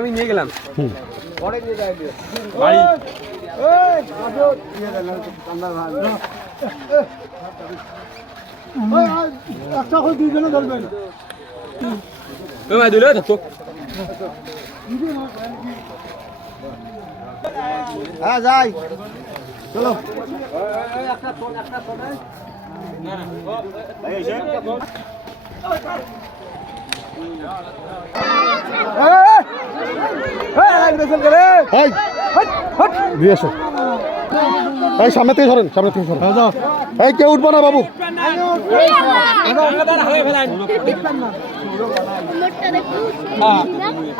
আমি নিয়ে গেলাম হ্যাঁ যাই চলো সামনে থেকে সরেন, সামনে থেকে সরেন। এই কেউ উঠবো না বাবু।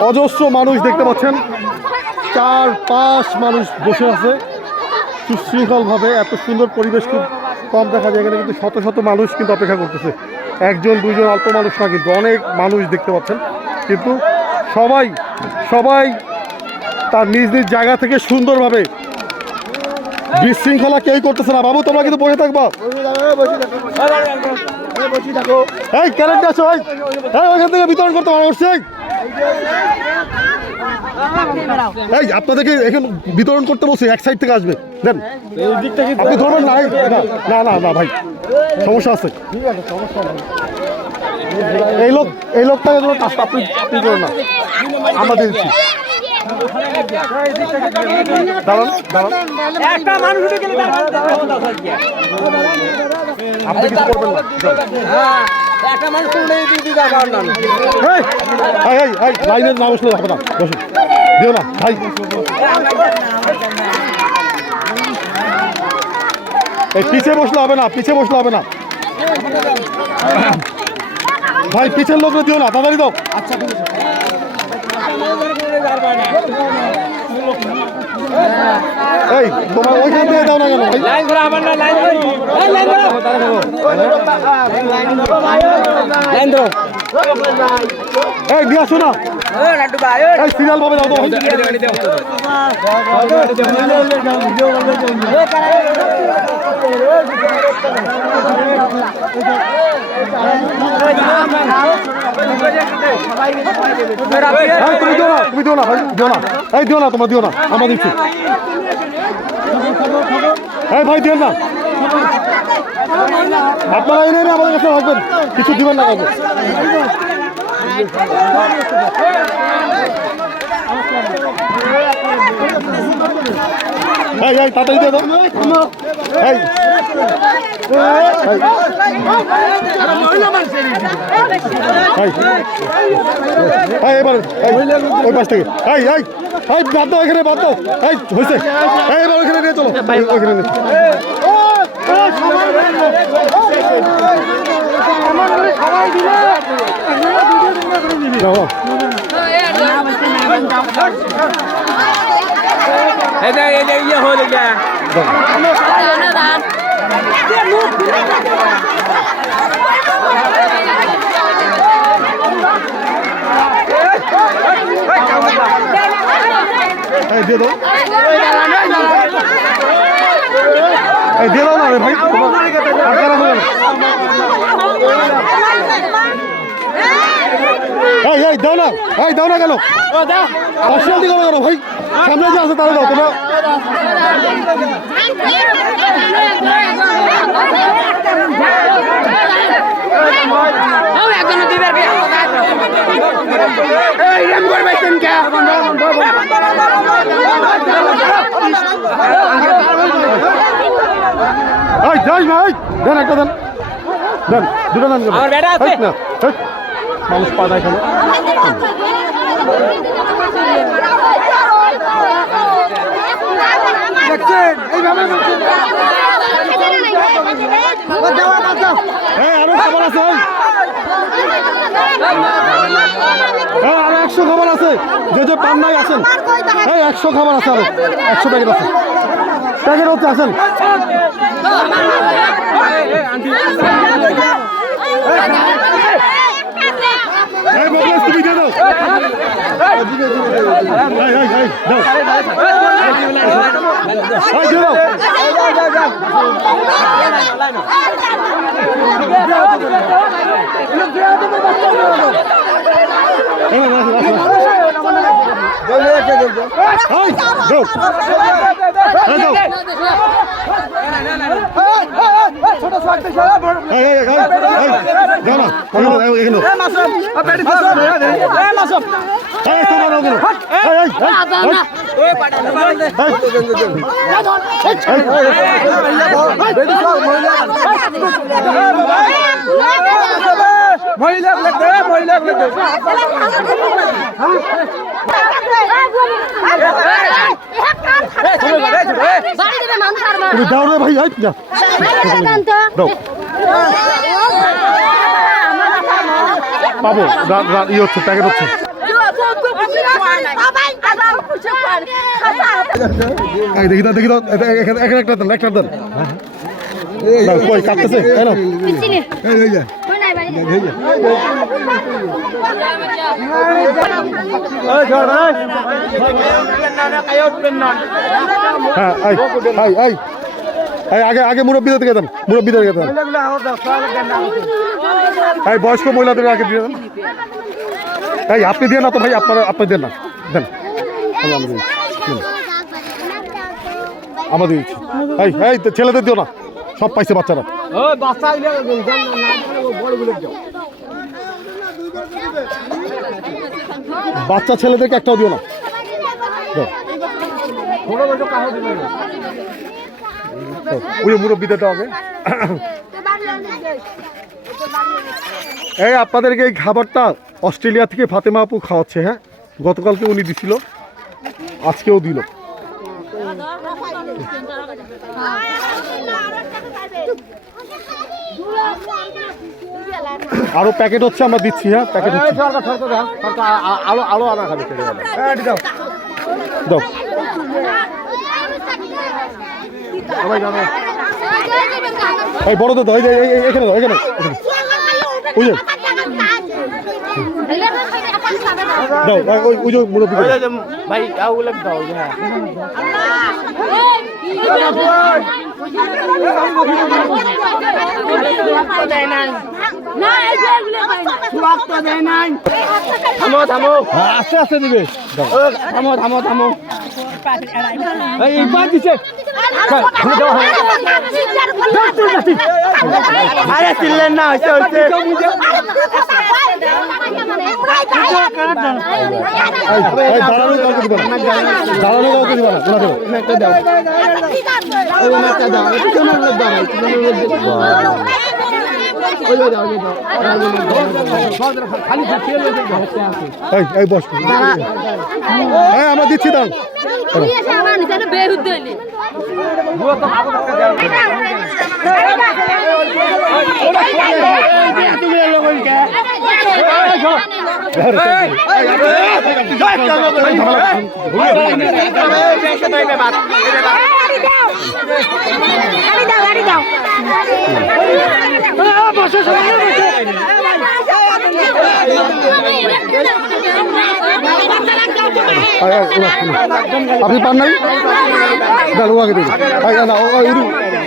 অজস্র মানুষ দেখতে পাচ্ছেন, 4-5 মানুষ বসে আছে সুশৃঙ্খল ভাবে। এত সুন্দর পরিবেশ খুব কম দেখা যায় এখানে, কিন্তু শত শত মানুষ কিন্তু অপেক্ষা করতেছে। 1-2 অল্প মানুষ না, কিন্তু অনেক মানুষ দেখতে পাচ্ছেন। কিন্তু সবাই সবাই তার নিজ নিজ জায়গা থেকে সুন্দরভাবে, বিশৃঙ্খলা কেউ করতেছে না। বাবু তোমরা কিন্তু বসে থাকবা। এই ক্যারেক্টার আছো, ওইখান থেকে বিতরণ করতে পারা করছে। এই আপনাদেরকে এখানে বিতরণ করতে বলছি, এক সাইড থেকে আসবে। দেন আপনি ধরবেন না। না না না ভাই, সমস্যা আছে। এই লোকটাকে ধরো, আপনি করেন না, আমরা দিচ্ছি। দাঁড়ান দাঁড়ান, আপনি কিছু করবেন না। লাইনে না বসলে হবে না, বসুন, দিও না ভাই। এই পিছিয়ে বসলে হবে না, পিছিয়ে বসলে হবে না ভাই, পিছের লোক দিও না, তাড়াতাড়ি দাও। আচ্ছা এই তোমার ওইখান থেকে দাও না কেন ভাই? এই দিয়ে আসো না, এই সিরিয়াল ভাবে দাও তো। তুমি দিও না, তুমি দিও না ভাই, দিও না। এই দিও না, তোমরা দিও না, আমরা দিচ্ছি। এই ভাই দিও না, আপনারা এনে আমাদের কাছে রাখবেন, কিছু দিবেন না কাউকে। এই এই তাড়াতাড়ি দিয়ে দাও। এই এবার ওই পাশ থেকে এই এই এই বাদ দাও, এখানে বাদ দাও। এই হয়েছে, এবার ওইখানে নিয়ে চলো, ওইখানে নিয়ে। দিয়ে দাও, দিয়ে দাও না রে ভাই, এই দাও না, এই দাও না কেন? অশান্তি করো কেন ভাই? সামনে যে আছে তাহলে দাও তোমরা। যাই ভাই, দেন একটা দেন, দেন দুটো দেন। মানুষ পা দেয় এখানে। আরো খবর আছে, আরো 100 খবর আছে, যে পান নাই আছেন। এই 100 খবর আছে, আরো 100 প্যাকেট আছে, প্যাকেট হচ্ছে আসেন। তুমি দিয়ে দাও, দিয়ে দাও। তুমি দাও রে ভাই, দাও পাবো, ইয়ে হচ্ছে, প্যাকেট হচ্ছে। দেখি দাও, দেখি দাও, এখানে একটা দেন, একটা দেন। কই কাটতেছে, তাই না? হ্যাঁ, আগে আগে মুরব্বীদের থেকে দেন, মুরব্বীদের থেকে দেন। বয়স্ক মহিলাদের আগে দিয়ে দেন। আপনি দিয়ে না তো ভাই, আপনি দেন না, দেন। আমাদের ছেলেদের দিও না, সব পাইছে বাচ্চারা। বাচ্চা ছেলেদেরকে একটাও দিও না। মুরব্বীদের দাও আগে। আপনাদেরকে এই খাবারটা অস্ট্রেলিয়া থেকে ফাতেমা আপু খাওয়াচ্ছে। হ্যাঁ, গতকালকে উনি দিছিল, আজকেও দিল। আরো প্যাকেট হচ্ছে, আমরা দিচ্ছি। হ্যাঁ, প্যাকেট হচ্ছে। আলো আনা খাবে, দাও এই বড় দাও, এখানে দাও, এখানে ওই যে দাও, ওই যে মুরব্বী ভাই দাও। থামো, আস্তে আস্তে দিবে। থামো। আরে চিল্লেন না, দাঁড়ানো কাউকে দিবে না, দাঁড়ানো কাউকে দিবে না। আমরা দিচ্ছি, দাও। আপনি পান নাই,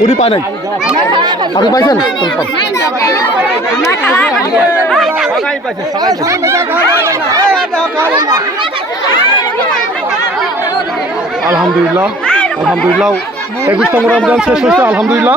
উনি পায় নাই, আপনি পাইছেন? আলহামদুলিল্লাহ, 21তম রমজান শেষ হয়েছে, আলহামদুলিল্লাহ।